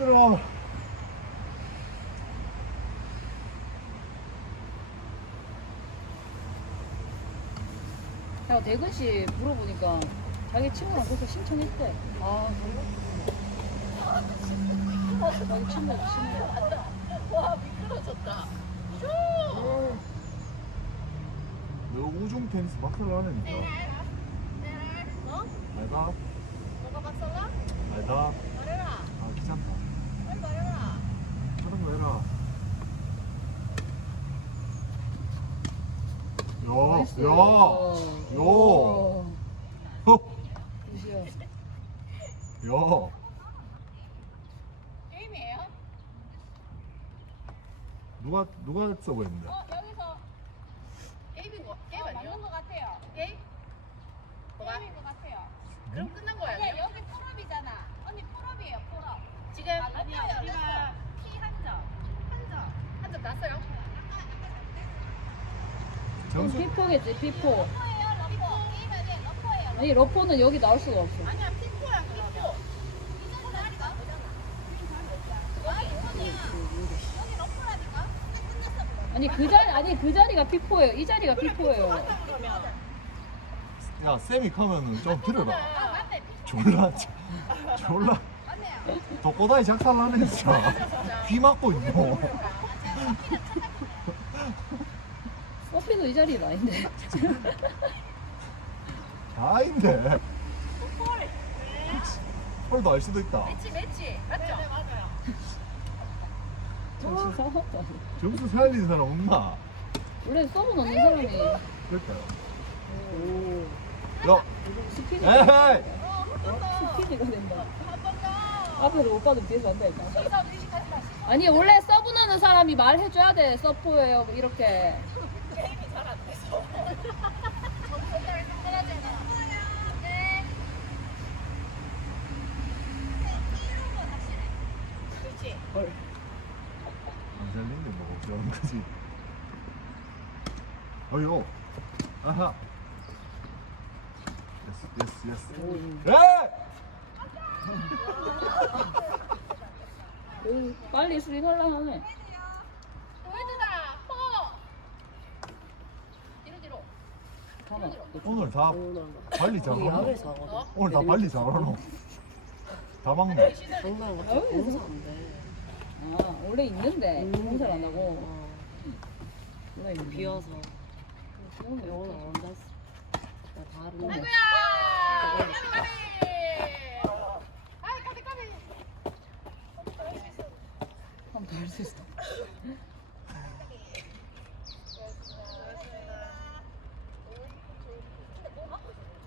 힘들어. 야, 대근 씨 물어보니까 자기 친구랑 벌써 신청했대. 아, 자기 친구. 와 미끄러졌다. 너 우중 테니스 박살을 하니까. 어? 알다? 너가 박살나? 알다? 말해라. 아, 귀찮다. 빨리 말해라. 하는 거 해라. 나이스. 야, 야, 야, 허, 굿이야. 야. 게임이에요? 누가 써고 있는데? 여기서 게임 아니요? 맞는 것 같아요. 게임? 뭐가? 게임인 것 같아요. 그럼 끝난 거야? 아니야 여기 풀업이잖아. 언니 풀업이에요 풀업. 지금 아니야 우리가 피 한 점 났어요? 점수 피포겠지, 피포. 러퍼예요 러퍼. 게임 아니에요 러퍼예요. 아니, 러퍼는 여기 나올 수가 없어. 아니야 피포야 피포. 이전 자리 나오잖아. 여기 러퍼라니까. 끝났어. 아니, 그 자리가 피포예요. 이 자리가 피포예요. 야, 쌤이 가면은 좀 들어라. 아 맞네. 졸라. 맞네요. 독고다이 작살나네, 진짜. 귀 막고 있노. 서피도 이 자리는 아닌데. 다인데. 홀도 알 수도 있다. 매치 맞죠? 네 맞아요. 정신 사납다. 점수 살리는 사람 없나? 원래 서브 넣는 사람이 그럴까요? 오, 야, 스피드. 에헤이! 스피드가 된다. 한번 더. 앞에서 오빠도 뒤에서 한다니까. 시선 의식한다. 아니, 원래 서브 넣는 사람이 말해줘야 돼. 서포예요. 이렇게. 게임이 잘 안 돼서. 전달을 해야 되나? 네. 그렇지. 헐. 안 살리는데 뭐 어쩌는 거지? 어이요. 아하. 예스. 에이! 여기 빨리 수리하려 하네. 보여주다. 포. 뒤로. 가만. 오늘 다 발리 잘하노? 야외에서 하거든. 오늘 다 발리 잘하노? 다 막네. 장난 같아. 야외에서? 공사 안 돼. 아, 원래 있는데 공사를 안 하고. 어, 원래 있는데. 비 와서. 오늘 오늘 안 잤어. 나 다른. 아이고야. 까비. 아이 까비. 한번 더 할 수 있어.